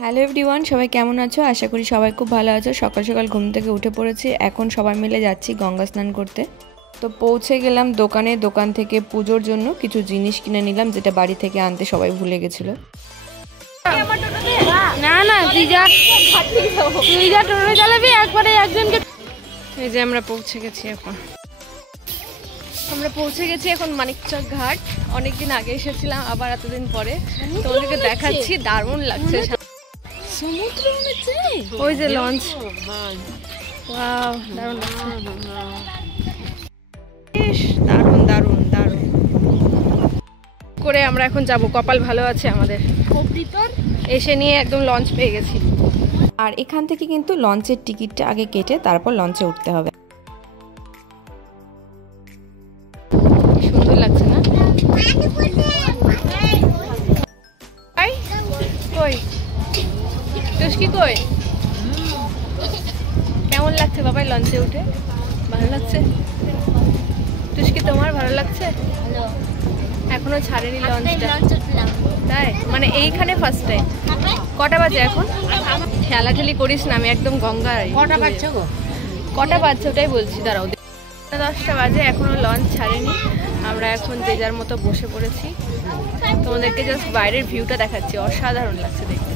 Hello everyone, সবাই কেমন আছো? আশা করি সবাই খুব ভালো আছো। সকাল সকাল ঘুম থেকে উঠে পড়েছি। এখন সবাই মিলে যাচ্ছি গঙ্গা স্নান করতে। তো পৌঁছে গেলাম দোকানে। দোকান থেকে পুজোর জন্য কিছু জিনিস কিনে নিলাম, যেটা বাড়ি থেকে আনতে সবাই ভুলে গেছিলো। না না তুই যা টোটো চালাবি একবারে একজনকে। এই যে আমরা পৌঁছে গেছি। এখন মানিকচক ঘাট। অনেকদিন আগে এসেছিলাম, আবার এতদিন পরে তোমাদেরকে দেখাচ্ছি। দারুণ লাগছে সমুদ্র। ওই যে লঞ্চ, ওয়াও দারুণ দারুণ দারুণ দারুণ করে আমরা এখন যাব। কপাল ভালো আছে আমাদের, এসে নিয়ে একদম লঞ্চ পেয়ে গেছি। আর এখান থেকে কিন্তু লঞ্চের টিকিটটা আগে কেটে তারপর লঞ্চে উঠতে হবে। সুন্দর লাগছে না? কই কেমন লাগছে বাবাই লঞ্চে উঠে? ভালো লাগছে? টুস্কি তোমার ভালো লাগছে? এখনো ছাড়েনি লঞ্চটা, তাই? মানে এইখানে ফার্স্ট টাইম। কটা বাজে এখন? ঠেলাঠেলি করিস না, আমি একদম গঙ্গায়। কটা বাজছে ওটাই বলছি, দাঁড়াও। 10টা বাজে, এখনো লঞ্চ ছাড়েনি। আমরা এখন যে যার মতো বসে পড়েছি। তোমাদেরকে জাস্ট বাইরের ভিউটা দেখাচ্ছি, অসাধারণ লাগছে দেখতে।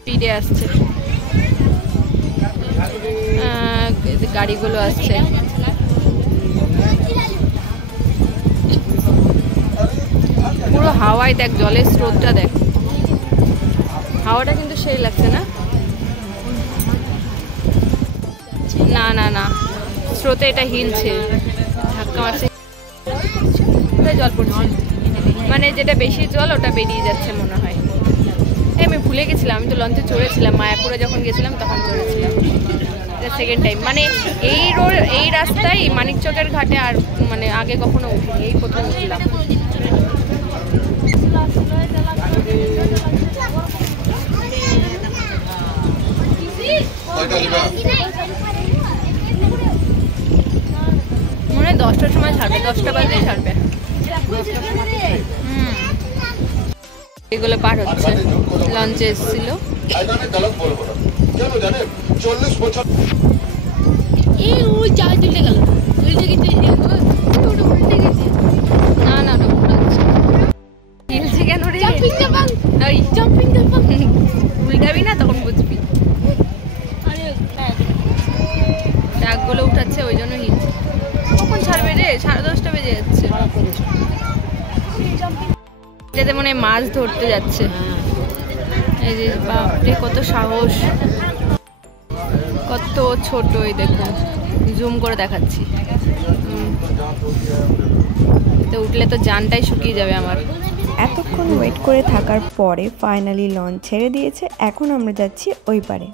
স্পিডে আসছে গাড়িগুলো, আসছে। পুরো হাওয়ায় দেখ, জলের স্রোতটা দেখ। হাওয়াটা কিন্তু সেই লাগছে না? না না না, স্রোতে এটা হিলছে, ধাক্কা মারছে, জল পড়ছে। মানে যেটা বেশি জল ওটা বেরিয়ে যাচ্ছে মনে হয়। আমি ভুলে গেছিলাম, আমি তো লঞ্চে চড়েছিলাম মায়াপুরে যখন গেছিলাম, তখন চড়েছিলাম। এটা সেকেন্ড টাইম। মানে এই রাস্তায় মানিকচকের ঘাটে আর মানে আগে কখনো উঠিনি, এই প্রথম উঠলাম। মনে হয় 10টার সময় ছাড়বে, 10টা বাজেই ছাড়বে। এগুলো পার হচ্ছে, লঞ্চে এসেছিল। না না হিলছে কেন রে? উল্টাবি না, তখন বুঝবি। ট্রাকগুলো উঠাচ্ছে, ওই জন্য হিলছে। কখন ছাড়বে রে? 10:30 বেজে যাচ্ছে। এটাতে মনে হয় মাছ ধরতে যাচ্ছে। এই যে বাপরে, কত সাহস, কত ছোট। এই দেখুন, জুম করে দেখাচ্ছি। তো উঠলে তো জানটাই শুকিয়ে যাবে আমার। এতক্ষণ ওয়েট করে থাকার পরে ফাইনালি লঞ্চ ছেড়ে দিয়েছে। এখন আমরা যাচ্ছি ওই পারে।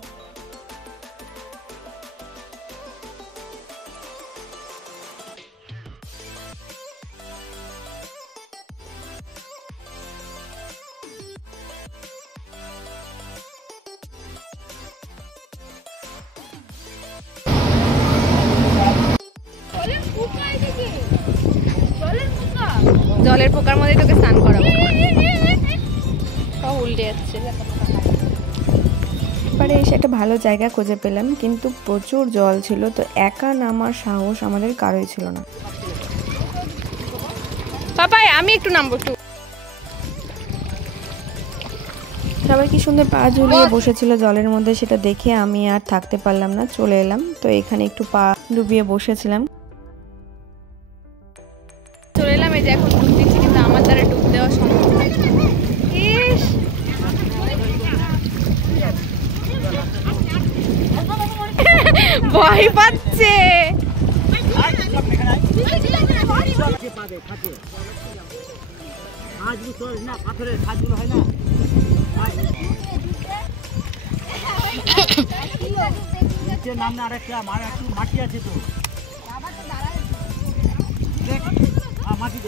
জলের পোকার মধ্যে তোকে স্নান করাবো। উল্টে যাচ্ছে। এবারে এসে একটা ভালো জায়গা খুঁজে পেলাম, কিন্তু প্রচুর জল ছিল, তো একা নামার সাহস আমাদের কারোই ছিল না। পাপাই আমি একটু নামবো। সবাই কি সুন্দর পা ঝুলিয়ে বসেছিল জলের মধ্যে, সেটা দেখে আমি আর থাকতে পারলাম না, চলে এলাম। তো এখানে একটু পা ডুবিয়ে বসেছিলাম। চলে এলাম। এই যে এখন ডুব দিচ্ছি, কিন্তু আমার দ্বারা ডুব দেওয়া সম্ভব নয়। ভয় পাচ্ছে। মাটি আছে তো, মাটি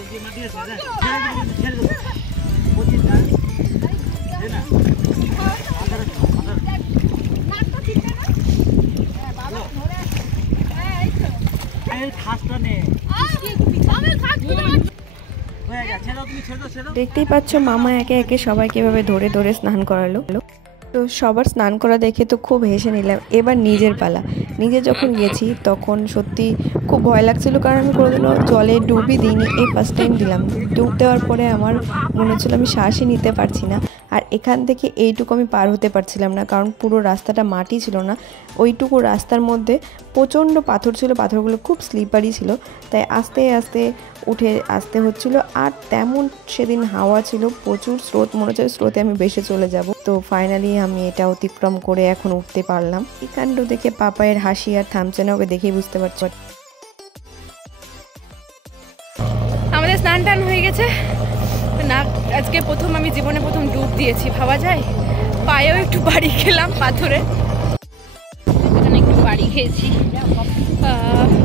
খাসটা নে হয়ে গেছে। তুমি দেখতেই পাচ্ছ মামা একে একে সবাইকে এভাবে ধরে ধরে স্নান করালো। তো সবার স্নান করা দেখে তো খুব হেসে নিলাম। এবার নিজের পালা। নিজে যখন গেছি তখন সত্যি খুব ভয় লাগছিল, কারণ আমি কোনোদিনও জলে ডুবই দিইনি, এই ফার্স্ট টাইম দিলাম। ডুব দেওয়ার পরে আমার মনে হচ্ছিলো আমি শ্বাসই নিতে পারছি না, আর এখান থেকে এইটুকু আমি পার হতে পারছিলাম না, কারণ পুরো রাস্তাটা মাটি ছিল না। ওইটুকু রাস্তার মধ্যে প্রচণ্ড পাথর ছিল, পাথরগুলো খুব স্লিপারি ছিল, তাই আস্তে আস্তে উঠে আসতে হচ্ছিল। আর তেমন সেদিন হাওয়া ছিল, প্রচুর স্রোত, মনে হচ্ছে স্রোতে আমি বেশি চলে যাব। তো ফাইনালি আমি এটা অতিক্রম করে এখন উঠতে পারলাম। এই কাণ্ড দেখে পাপায়ের হাসি আর থামছে না, ওকে দেখেই বুঝতে পারছি। আমাদের স্নান টান হয়ে গেছে না, আজকে প্রথম আমি জীবনে প্রথম ডুব দিয়েছি, ভাবা যায়। পায়েও একটু বাড়ি খেলাম পাথরে, এখানে একটু বাড়ি খেয়েছি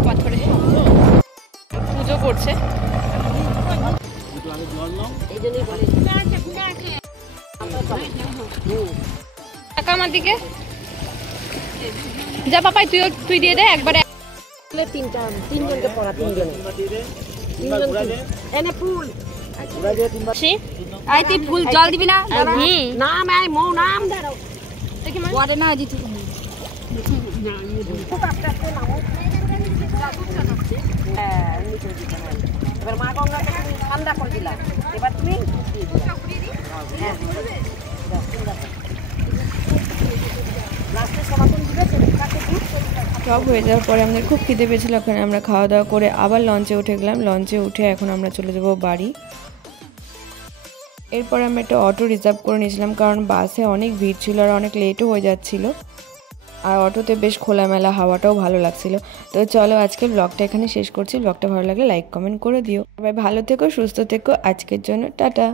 পাথরে। পুজো করছে, টাকা আমার দিকে যা পাপাই, তুই দিয়ে দে একবারে। তিনজনকে পড়া, এনে ফুল আইতে ফুল জল দিবি না, নাম আই মো নাম দেখি ওয়ারে না দিতি এবার মা গঙ্গাকে ঠান্ডা করে দিলাম, এবার তুমি সব হয়ে যাওয়ার পরে আমাদের খুব খিদে পেয়েছিল, ওখানে আমরা খাওয়া দাওয়া করে আবার লঞ্চে উঠে গেলাম। লঞ্চে উঠে এখন আমরা চলে যাব বাড়ি। এরপর আমরা একটা অটো রিজার্ভ করে নিয়েছিলাম, কারণ বাসে অনেক ভিড় ছিল আর অনেক লেটও হয়ে যাচ্ছিল, আর অটোতে বেশ খোলামেলা হাওয়াটাও ভালো লাগছিল। তো চলো আজকের ব্লগটা এখানে শেষ করছি। ব্লগটা ভালো লাগলে লাইক কমেন্ট করে দিও। সবাই ভালো থেকো, সুস্থ থেকো। আজকের জন্য টাটা।